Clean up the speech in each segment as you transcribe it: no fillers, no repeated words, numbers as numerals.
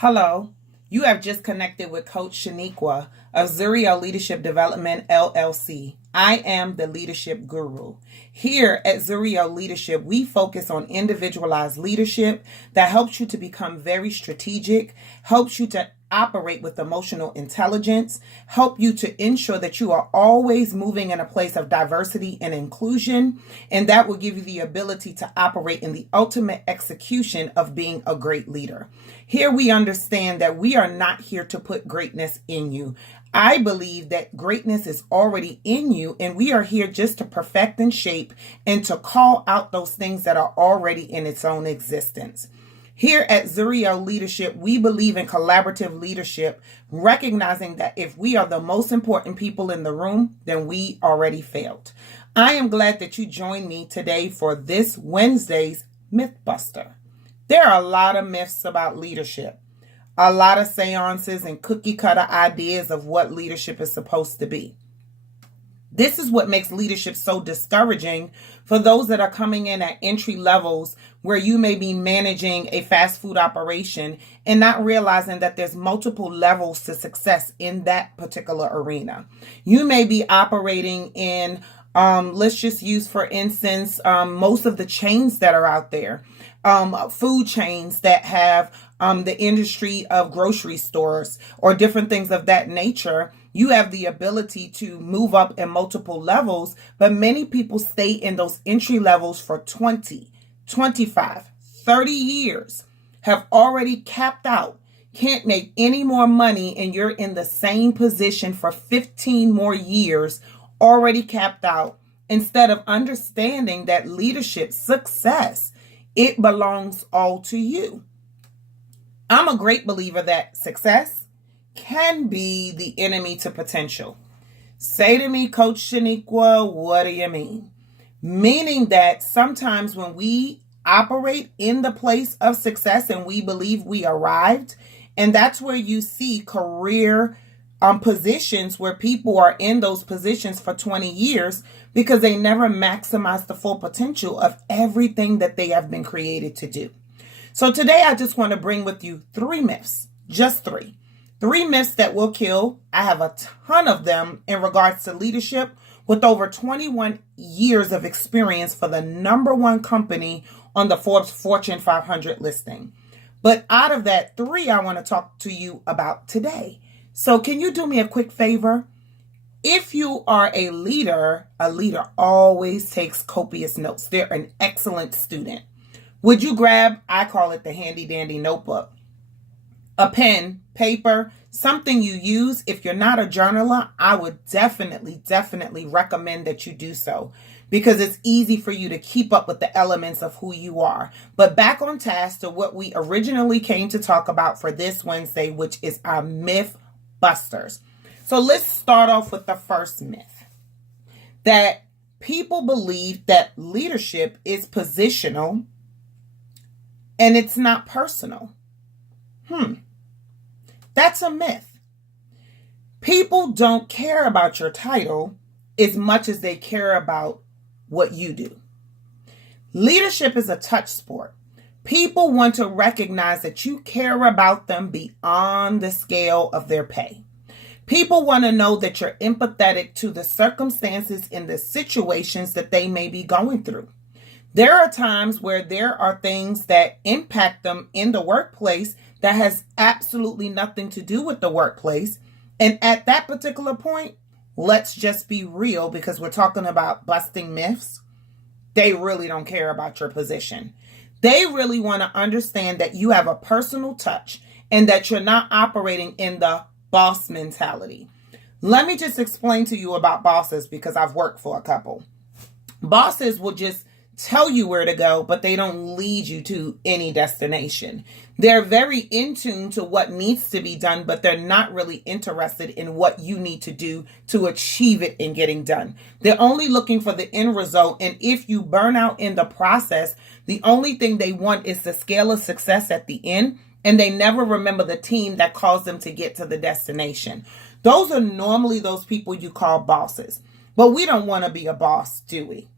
Hello, you have just connected with Coach Shaniqua of Zuriel Leadership Development LLC. I am the leadership guru. Here at Zuriel Leadership, we focus on individualized leadership that helps you to become very strategic, helps you to operate with emotional intelligence, help you to ensure that you are always moving in a place of diversity and inclusion, and that will give you the ability to operate in the ultimate execution of being a great leader. Here we understand that we are not here to put greatness in you. I believe that greatness is already in you, and we are here just to perfect and shape and to call out those things that are already in its own existence. Here at Zuriel Leadership, we believe in collaborative leadership, recognizing that if we are the most important people in the room, then we already failed. I am glad that you joined me today for this Wednesday's Mythbuster. There are a lot of myths about leadership, a lot of seances and cookie cutter ideas of what leadership is supposed to be. This is what makes leadership so discouraging for those that are coming in at entry levels where you may be managing a fast food operation and not realizing that there's multiple levels to success in that particular arena. You may be operating in, let's just use, for instance, most of the chains that are out there, food chains that have the industry of grocery stores or different things of that nature. You have the ability to move up in multiple levels, but many people stay in those entry levels for 20, 25, 30 years, have already capped out, can't make any more money, and you're in the same position for 15 more years, already capped out, instead of understanding that leadership success, it belongs all to you. I'm a great believer that success can be the enemy to potential. Say to me, Coach Shaniqua, what do you mean? Meaning that sometimes when we operate in the place of success and we believe we arrived, and that's where you see career positions where people are in those positions for 20 years because they never maximize the full potential of everything that they have been created to do. So today I just want to bring with you 3 myths, just 3. 3 myths that will kill. I have a ton of them in regards to leadership with over 21 years of experience for the #1 company on the Forbes Fortune 500 listing. But out of that 3, I want to talk to you about today. So can you do me a quick favor? If you are a leader always takes copious notes. They're an excellent student. Would you grab, I call it the handy dandy notebook, a pen, paper, something you use. If you're not a journaler, I would definitely recommend that you do so because it's easy for you to keep up with the elements of who you are. But back on task to what we originally came to talk about for this Wednesday, which is our myth busters. So let's start off with the first myth, that people believe that leadership is positional and it's not personal. That's a myth. People don't care about your title as much as they care about what you do. Leadership is a touch sport. People want to recognize that you care about them beyond the scale of their pay. People want to know that you're empathetic to the circumstances and the situations that they may be going through. There are times where there are things that impact them in the workplace that has absolutely nothing to do with the workplace. And at that particular point, let's just be real because we're talking about busting myths. They really don't care about your position. They really want to understand that you have a personal touch and that you're not operating in the boss mentality. Let me just explain to you about bosses because I've worked for a couple. Bosses will just tell you where to go, but they don't lead you to any destination. They're very in tune to what needs to be done, but they're not really interested in what you need to do to achieve it in getting done. They're only looking for the end result. And if you burn out in the process, the only thing they want is the scale of success at the end. And they never remember the team that caused them to get to the destination. Those are normally those people you call bosses. But we don't want to be a boss, do we?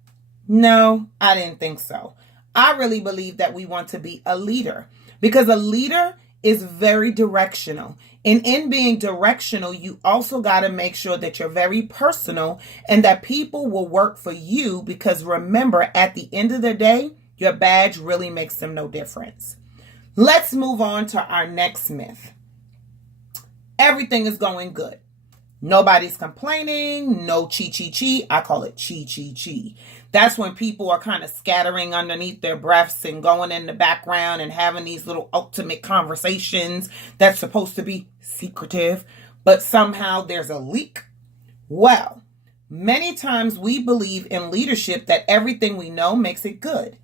No, I didn't think so. I really believe that we want to be a leader because a leader is very directional. And in being directional, you also got to make sure that you're very personal and that people will work for you, because remember, at the end of the day, your badge really makes them no difference. Let's move on to our next myth. Everything is going good. Nobody's complaining. No chi. I call it chi. That's when people are kind of scattering underneath their breaths and going in the background and having these little ultimate conversations that's supposed to be secretive, but somehow there's a leak. Well, many times we believe in leadership that everything we know makes it good.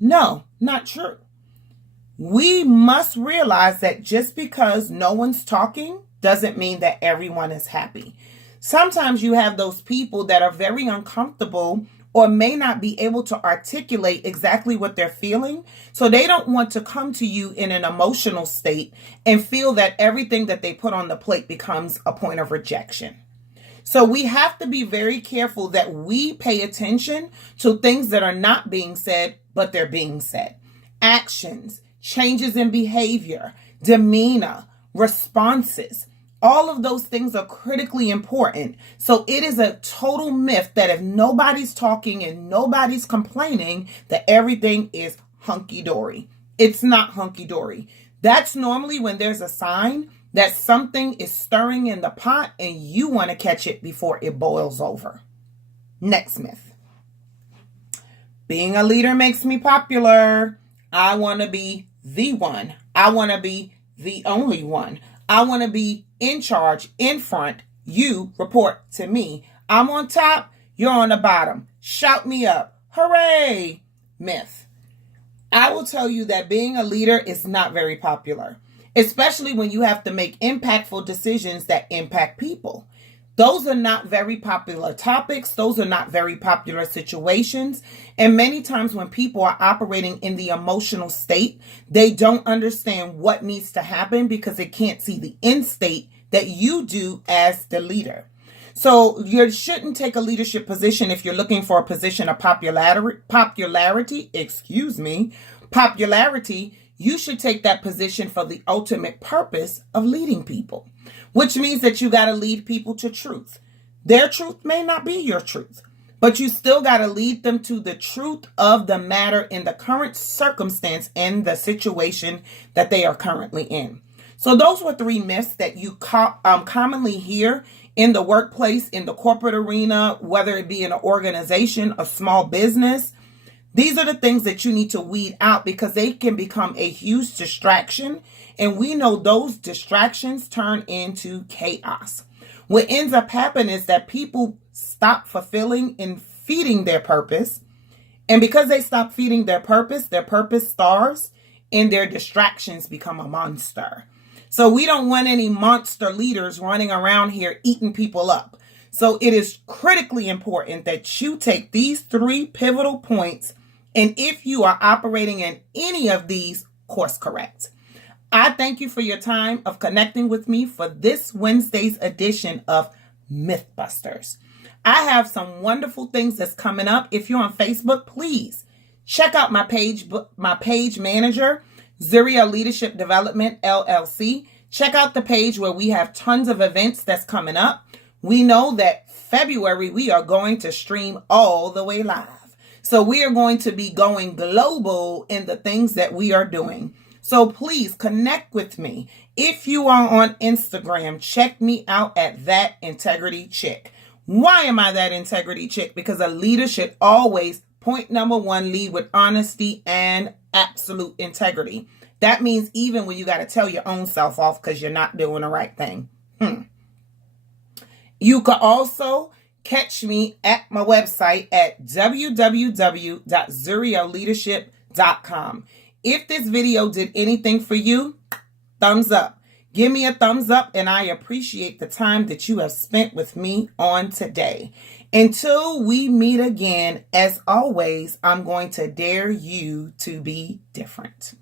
No, not true. We must realize that just because no one's talking doesn't mean that everyone is happy. Sometimes you have those people that are very uncomfortable or may not be able to articulate exactly what they're feeling. So they don't want to come to you in an emotional state and feel that everything that they put on the plate becomes a point of rejection. So we have to be very careful that we pay attention to things that are not being said, but they're being said. Actions, changes in behavior, demeanor, responses. All of those things are critically important. So it is a total myth that if nobody's talking and nobody's complaining, that everything is hunky-dory. It's not hunky-dory. That's normally when there's a sign that something is stirring in the pot and you want to catch it before it boils over. Next myth. Being a leader makes me popular. I want to be the one. I want to be the only one. I want to be in charge, in front. You report to me. I'm on top. You're on the bottom. Shout me up. Hooray! Myth. I will tell you that being a leader is not very popular, especially when you have to make impactful decisions that impact people. Those are not very popular topics. Those are not very popular situations. And many times when people are operating in the emotional state, they don't understand what needs to happen because they can't see the end state that you do as the leader. So you shouldn't take a leadership position if you're looking for a position of popularity. You should take that position for the ultimate purpose of leading people, which means that you got to lead people to truth. Their truth may not be your truth, but you still got to lead them to the truth of the matter in the current circumstance and the situation that they are currently in. So those were 3 myths that you commonly hear in the workplace, in the corporate arena, whether it be in an organization, a small business. These are the things that you need to weed out because they can become a huge distraction. And we know those distractions turn into chaos. What ends up happening is that people stop fulfilling and feeding their purpose. And because they stop feeding their purpose starves and their distractions become a monster. So we don't want any monster leaders running around here eating people up. So it is critically important that you take these 3 pivotal points, and if you are operating in any of these, course correct. I thank you for your time of connecting with me for this Wednesday's edition of Mythbusters. I have some wonderful things that's coming up. If you're on Facebook, please check out my page manager, Zuria Leadership Development, LLC. Check out the page where we have tons of events that's coming up. We know that February, we are going to stream all the way live. So we are going to be going global in the things that we are doing. So please connect with me. If you are on Instagram, check me out at That Integrity Chick. Why am I that integrity chick? Because a leader should always, point number 1, lead with honesty and absolute integrity. That means even when you got to tell your own self off because you're not doing the right thing. You can also catch me at my website at www.zurioleadership.com. If this video did anything for you, thumbs up. Give me a thumbs up, and I appreciate the time that you have spent with me on today. Until we meet again, as always, I'm going to dare you to be different.